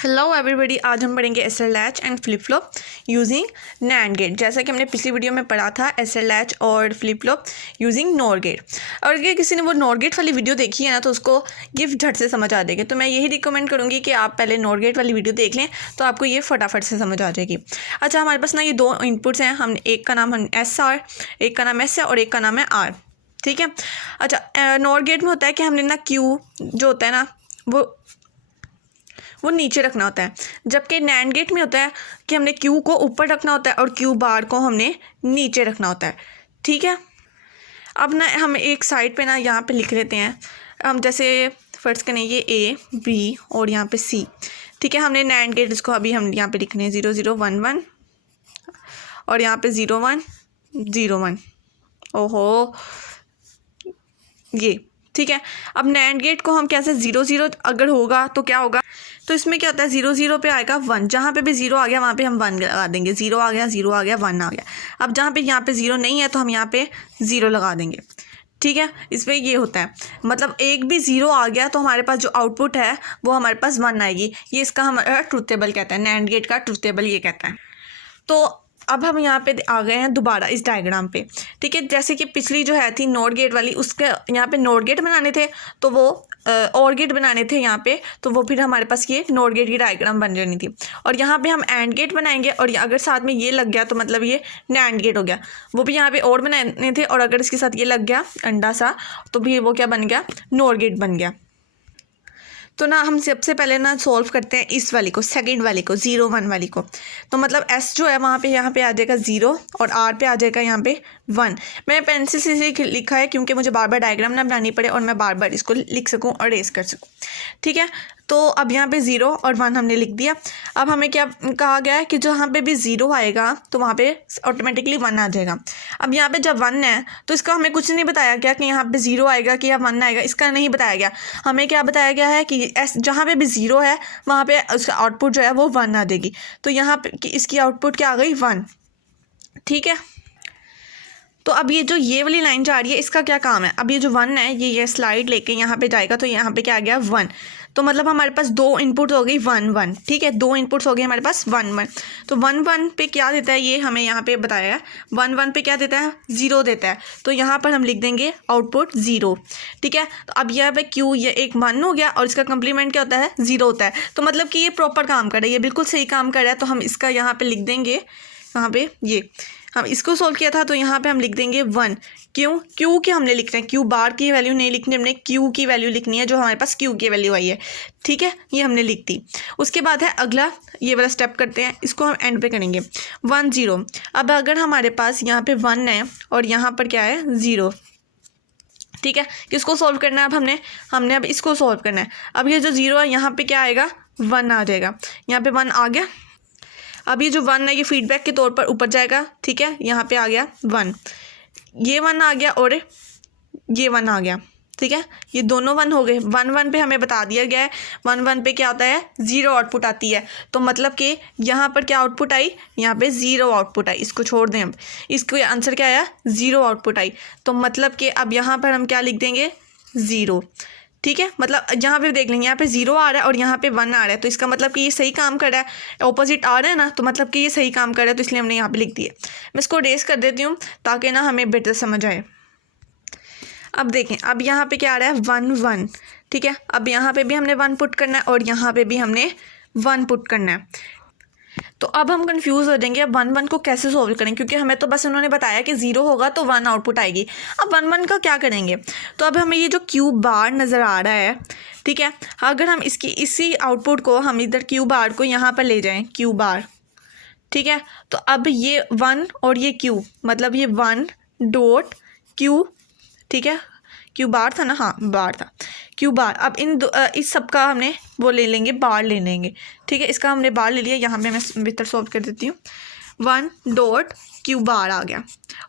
Hello everybody, आज हम पढ़ेंगे SR latch and flip flop using NAND gate. जैसा कि हमने पिछली वीडियो में पढ़ा था एसर लैच और flip flop using NOR gate. और अगर किसी ने वो नॉर गेट वाली वीडियो देखी है ना तो उसको ये झट से समझ आ जाएगी। तो मैं यही रिकमेंड करूँगी कि आप पहले नॉर गेट वाली वीडियो देख लें तो आपको ये फटाफट से समझ आ जाएगी। अच्छा, हमारे पास ना ये दो इनपुट्स हैं। हम एक का नाम एस आर, एक का नाम एस है और एक का नाम है आर। ठीक है। अच्छा, नॉर गेट में होता है कि हमने ना क्यू जो होता है ना वो नीचे रखना होता है, जबकि नैंड गेट में होता है कि हमने क्यू को ऊपर रखना होता है और क्यू बार को हमने नीचे रखना होता है। ठीक है। अब ना हम एक साइड पे ना यहाँ पे लिख लेते हैं। हम जैसे फर्स्ट करें ये ए बी और यहाँ पे सी। ठीक है। हमने नैंड गेट इसको अभी हम यहाँ पे लिखने हैं 0 0 1 1 और यहाँ पे 0 1 0 1। ओहो, ये ठीक है। अब नैंड गेट को हम कैसे 0 0 अगर होगा तो क्या होगा, तो इसमें क्या होता है 0 0 पे आएगा 1। जहाँ पे भी 0 आ गया वहाँ पे हम 1 लगा देंगे। 0 आ गया, 0 आ गया, 1 आ गया। अब जहाँ पे यहाँ पे 0 नहीं है तो हम यहाँ पे 0 लगा देंगे। ठीक है। इसमें ये होता है, मतलब एक भी 0 आ गया तो हमारे पास जो आउटपुट है वो हमारे पास 1 आएगी। ये इसका हमारा ट्रुथ टेबल कहता है, नैंड गेट का ट्रुथ टेबल ये कहता है। तो अब हम यहाँ पे आ गए हैं दोबारा इस डायग्राम पे। ठीक है। जैसे कि पिछली जो है थी नॉट गेट वाली, उसके यहाँ पे नॉट गेट बनाने थे तो वो और गेट बनाने थे यहाँ पे, तो वो फिर हमारे पास ये नॉट गेट की डायग्राम बन जानी थी। और यहाँ पे हम एंड गेट बनाएंगे और अगर साथ में ये लग गया तो मतलब ये नैंड गेट हो गया। वो भी यहाँ पे और बनाने थे और अगर इसके साथ ये लग गया अंडा सा तो भी वो क्या बन गया, नॉट गेट बन गया। तो ना हम सबसे पहले ना सॉल्व करते हैं इस वाली को, सेकंड वाली को, 0 1 वाली को। तो मतलब एस जो है वहाँ पे यहाँ पे आ जाएगा 0 और आर पे आ जाएगा यहाँ पे 1। मैंने पेंसिल से लिखा है क्योंकि मुझे बार बार डायग्राम ना बनानी पड़े और मैं बार बार इसको लिख सकूँ और रेस कर सकूँ। ठीक है। तो अब यहाँ पे 0 और 1 हमने लिख दिया। अब हमें क्या कहा गया है कि जहाँ पे भी 0 आएगा तो वहाँ पे ऑटोमेटिकली 1 आ जाएगा। अब यहाँ पे जब 1 है तो इसका हमें कुछ नहीं बताया गया कि यहाँ पे 0 आएगा कि या 1 आएगा, इसका नहीं बताया गया। हमें क्या बताया गया है कि जहाँ पे भी 0 है वहाँ पे उसका आउटपुट जो है वो 1 आ जाएगी। तो यहाँ पे इसकी आउटपुट क्या आ गई, 1। ठीक है। तो अब ये जो ये वाली लाइन जा रही है इसका क्या काम है, अब ये जो 1 है ये स्लाइड लेके यहाँ पे जाएगा तो यहाँ पे क्या आ गया 1। तो मतलब हमारे पास दो इनपुट हो गई 1 1। ठीक है। दो इनपुट्स हो गए हमारे पास 1 1। तो 1 1 पे क्या देता है ये हमें यहाँ पे बताया है। 1 1 पे क्या देता है, 0 देता है। तो यहाँ पर हम लिख देंगे आउटपुट 0। ठीक है। तो अब यहाँ पे क्यू ये एक 1 हो गया और इसका कंप्लीमेंट क्या होता है, 0 होता है। तो मतलब कि ये प्रॉपर काम कर रहा है, ये बिल्कुल सही काम कर रहा है। तो हम इसका यहाँ पे लिख देंगे, यहाँ पे ये हम इसको सोल्व किया था तो यहाँ पे हम लिख देंगे 1। क्यू की हमने लिखना है, क्यू बार की वैल्यू नहीं लिखनी, हमने क्यू की वैल्यू लिखनी है जो हमारे पास क्यू की वैल्यू आई है। ठीक है। ये हमने लिख दी। उसके बाद है अगला ये वाला स्टेप करते हैं, इसको हम एंड पे करेंगे 1 0। अब अगर हमारे पास यहाँ पे 1 है और यहाँ पर क्या है 0। ठीक है। किसको सॉल्व करना है अब हमने अब इसको सॉल्व करना है। अब ये जो 0 है यहाँ पे क्या आएगा, 1 आ जाएगा। यहाँ पे 1 आ गया। अब ये जो 1 है ये फीडबैक के तौर पर ऊपर जाएगा। ठीक है। यहाँ पे आ गया 1, ये 1 आ गया और ये 1 आ गया। ठीक है। ये दोनों 1 हो गए। 1 1 पे हमें बता दिया गया है 1 1 पे क्या होता है, 0 आउटपुट आती है। तो मतलब कि यहाँ पर क्या आउटपुट आई, यहाँ पे 0 आउटपुट आई। इसको छोड़ दें, अब इसको आंसर क्या आया, 0 आउटपुट आई। तो मतलब कि अब यहाँ पर हम क्या लिख देंगे, 0। ठीक है। मतलब यहाँ पे देख लेंगे, यहाँ पे 0 आ रहा है और यहाँ पे 1 आ रहा है। तो इसका मतलब कि ये सही काम कर रहा है, ऑपोजिट आ रहा है ना, तो मतलब कि ये सही काम कर रहा है। तो इसलिए हमने यहाँ पे लिख दिया। मैं इसको रेस कर देती हूँ ताकि ना हमें बेटर समझ आए। अब देखें, अब यहाँ पे क्या आ रहा है 1 1। ठीक है। अब यहाँ पे भी हमने 1 पुट करना है और यहाँ पे भी हमने 1 पुट करना है। तो अब हम कंफ्यूज हो जाएंगे अब 1 1 को कैसे सॉल्व करें, क्योंकि हमें तो बस उन्होंने बताया कि 0 होगा तो 1 आउटपुट आएगी। अब 1 1 का क्या करेंगे, तो अब हमें ये जो क्यू बार नज़र आ रहा है, ठीक है, अगर हम इसी आउटपुट को हम इधर क्यू बार को यहाँ पर ले जाएं, क्यू बार। ठीक है। तो अब ये 1 और ये क्यू, मतलब ये 1 डॉट क्यू। ठीक है। क्यू बार था ना, हाँ बार था, क्यू बार। अब इस सब का हमने वो ले लेंगे, बार ले लेंगे। ठीक है। इसका हमने बार ले लिया। यहाँ पे मैं बेहतर सॉल्व कर देती हूँ। 1 डॉट क्यू बार आ गया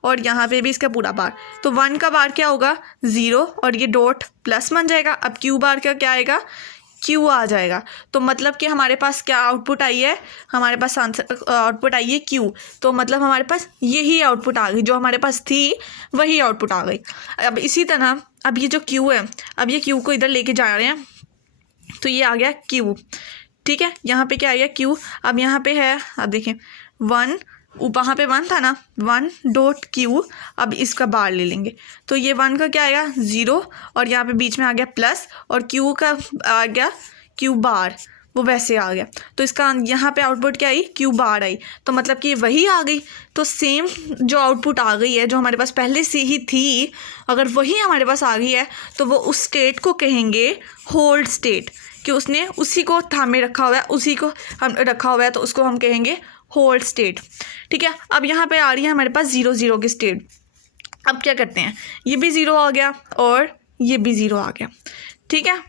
और यहाँ पे भी इसका पूरा बार। तो 1 का बार क्या होगा, 0 और ये डॉट प्लस बन जाएगा। अब क्यू बार का क्या आएगा, क्यू आ जाएगा। तो मतलब कि हमारे पास क्या आउटपुट आई है, हमारे पास आंसर आउटपुट आई है क्यू। तो मतलब हमारे पास यही आउटपुट आ गई, जो हमारे पास थी वही आउटपुट आ गई। अब इसी तरह अब ये जो क्यू है, अब ये क्यू को इधर लेके जा रहे हैं तो ये आ गया क्यू। ठीक है, यहाँ पे क्या आ गया Q। अब यहाँ पे है, अब देखें 1, वहाँ पे 1 था ना, 1.Q। अब इसका बार ले लेंगे तो ये 1 का क्या आएगा 0, और यहाँ पे बीच में आ गया प्लस, और Q का आ गया Q बार, वो वैसे आ गया। तो इसका यहाँ पे आउटपुट क्या आई Q बार आई, तो मतलब कि वही आ गई। तो सेम जो आउटपुट आ गई है जो हमारे पास पहले से ही थी, अगर वही हमारे पास आ गई है तो वो उस स्टेट को कहेंगे होल्ड स्टेट, कि उसने उसी को थामे रखा हुआ है, उसी को हम रखा हुआ है, तो उसको हम कहेंगे होल्ड स्टेट। ठीक है, अब यहाँ पे आ रही है हमारे पास 0 0 की स्टेट। अब क्या करते हैं, ये भी 0 आ गया और ये भी 0 आ गया। ठीक है,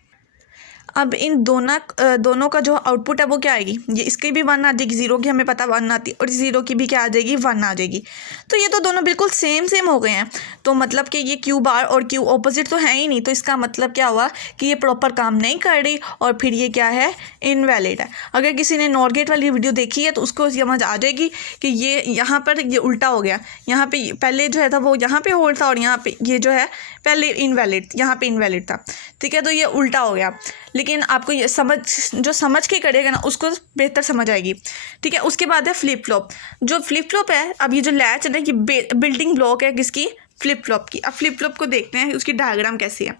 अब इन दोनों का जो आउटपुट है वो क्या आएगी, ये इसकी भी 1 आ जाएगी, 0 की हमें पता 1 आती है, और 0 की भी क्या आ जाएगी 1 आ जाएगी। तो ये तो दोनों बिल्कुल सेम हो गए हैं। तो मतलब कि ये Q बार और Q ऑपोजिट तो है ही नहीं, तो इसका मतलब क्या हुआ कि ये प्रॉपर काम नहीं कर रही, और फिर ये क्या है इनवैलिड है। अगर किसी ने नॉट गेट वाली वीडियो देखी है तो उसको समझ आ जाएगी कि ये यहाँ पर ये उल्टा हो गया। यहाँ पे पहले जो है था वो यहाँ पे होल्ड था, और यहाँ पे ये जो है पहले इनवैलिड, यहाँ पे इनवैलिड था। ठीक है, तो ये उल्टा हो गया। लेकिन आपको ये समझ के करेगा ना उसको बेहतर समझ आएगी। ठीक है, उसके बाद है फ्लिप फ्लॉप। जो फ्लिप फ्लॉप है, अब ये जो लैच है ना, ये बिल्डिंग ब्लॉक है किसकी, फ्लिप फ्लॉप की। अब फ्लिप फ्लॉप को देखते हैं उसकी डायग्राम कैसी है।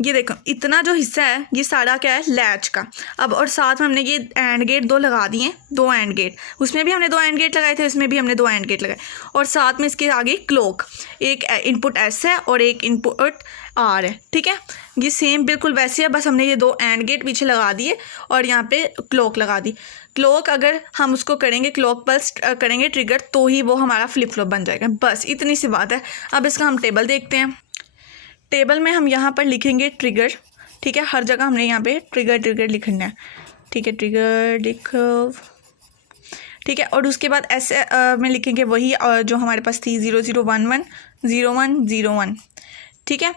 ये देखो, इतना जो हिस्सा है ये सारा क्या है लैच का। अब और साथ में हमने ये एंड गेट 2 लगा दिए, 2 एंड गेट, उसमें भी हमने 2 एंड गेट लगाए थे, इसमें भी हमने 2 एंड गेट लगाए, और साथ में इसके आगे क्लॉक, एक इनपुट S है और एक इनपुट R है। ठीक है, ये सेम बिल्कुल वैसे है, बस हमने ये 2 एंड गेट पीछे लगा दिए और यहाँ पे क्लॉक लगा दी। क्लॉक अगर हम उसको करेंगे, क्लॉक पल्स करेंगे ट्रिगर, तो ही वो हमारा फ्लिप फ्लॉप बन जाएगा। बस इतनी सी बात है। अब इसका हम टेबल देखते हैं। टेबल में हम यहाँ पर लिखेंगे ट्रिगर। ठीक है, हर जगह हमने यहाँ पे ट्रिगर लिखना है। ठीक है, ट्रिगर लिखो। ठीक है, और उसके बाद ऐसे में लिखेंगे वही जो हमारे पास थी 0 0 1 1 0 1 0 1। ठीक है,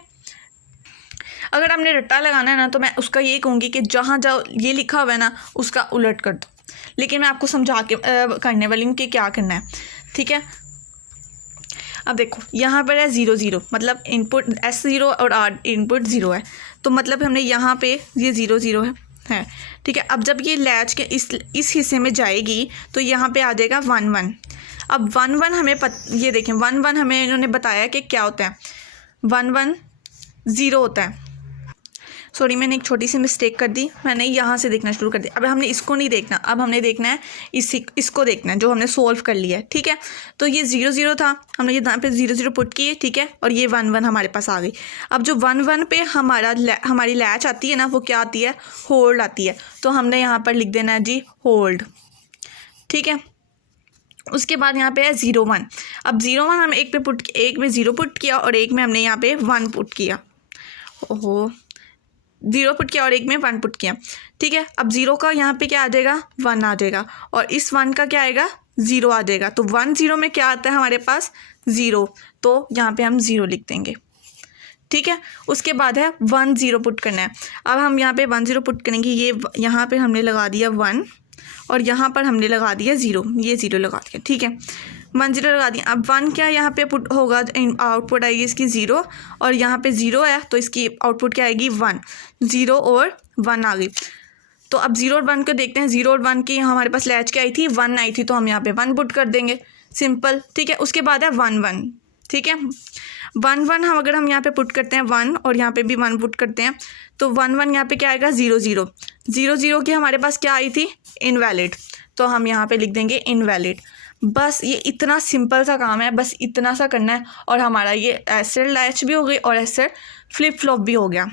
अगर हमने रट्टा लगाना है ना तो मैं उसका ये कहूँगी कि जहाँ ये लिखा हुआ है ना उसका उलट कर दो, लेकिन मैं आपको समझा के करने वाली हूँ कि क्या करना है। ठीक है, अब देखो यहाँ पर है 0 0, मतलब इनपुट S0 और R इनपुट 0 है, तो मतलब हमने यहाँ पे ये 0 0 है। ठीक है, अब जब ये लैच के इस हिस्से में जाएगी तो यहाँ पे आ जाएगा 1 1। अब 1 1 हमें ये देखें 1 1 हमें इन्होंने बताया कि क्या होता है, 1 1 0 होता है। सॉरी, मैंने एक छोटी सी मिस्टेक कर दी, मैंने यहाँ से देखना शुरू कर दिया। अब हमने इसको नहीं देखना, अब हमने देखना है इसको देखना है जो हमने सोल्व कर लिया है। ठीक है, तो ये 0 0 था, हमने ये यहाँ पे 0 0 पुट किए। ठीक है, और ये 1 1 हमारे पास आ गई। अब जो 1 1 पे हमारी लैच आती है ना, वो क्या आती है होल्ड आती है, तो हमने यहाँ पर लिख देना है जी होल्ड। ठीक है, उसके बाद यहाँ पे है 0 1। अब 0 1 हम एक में 0 पुट किया और एक में हमने यहाँ पे 1 पुट किया। ओहो, 0 पुट किया और एक में 1 पुट किया। ठीक है, अब 0 का यहाँ पे क्या आ जाएगा 1 आ जाएगा, और इस 1 का क्या आएगा 0 आ जाएगा। तो 1 0 में क्या आता है हमारे पास 0, तो यहाँ पे हम 0 लिख देंगे। ठीक है, उसके बाद है 1 0 पुट करना है। अब हम यहाँ पे 1 0 पुट करेंगे, ये यहाँ पे हमने लगा दिया 1 और यहाँ पर हमने लगा दिया 0, ये 0 लगा दिया। ठीक है, 1 0 लगा दिया। अब 1 क्या यहाँ पे पुट होगा, आउटपुट आएगी इसकी 0, और यहाँ पे 0 है तो इसकी आउटपुट क्या आएगी 1। 0 और 1 आ गई। तो अब 0 और 1 को देखते हैं। 0 और 1 की हमारे पास लैच क्या आई थी 1 आई थी, तो हम यहाँ पे 1 पुट कर देंगे, सिंपल। ठीक है, उसके बाद है 1 1। ठीक है, 1 1 हम अगर हम यहाँ पे पुट करते हैं 1 और यहाँ पे भी 1 पुट करते हैं, तो 1 1 यहाँ पे क्या आएगा 0 0 0 0 की हमारे पास क्या आई थी इनवैलिड, तो हम यहाँ पे लिख देंगे इनवैलिड। बस ये इतना सिंपल सा काम है, बस इतना सा करना है और हमारा ये एसिड लैच भी हो गई और एसिड फ्लिप फ्लॉप भी हो गया।